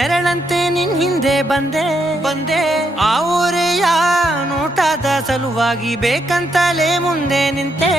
ನೆರಳಂತೆ ನಿನ್ ಹಿಂದೆ ಬಂದೆ ಆ ಊರೆಯ ನೋಟದ ಸಲುವಾಗಿ ಬೇಕಂತಲೇ ಮುಂದೆ ನಿಂತೆ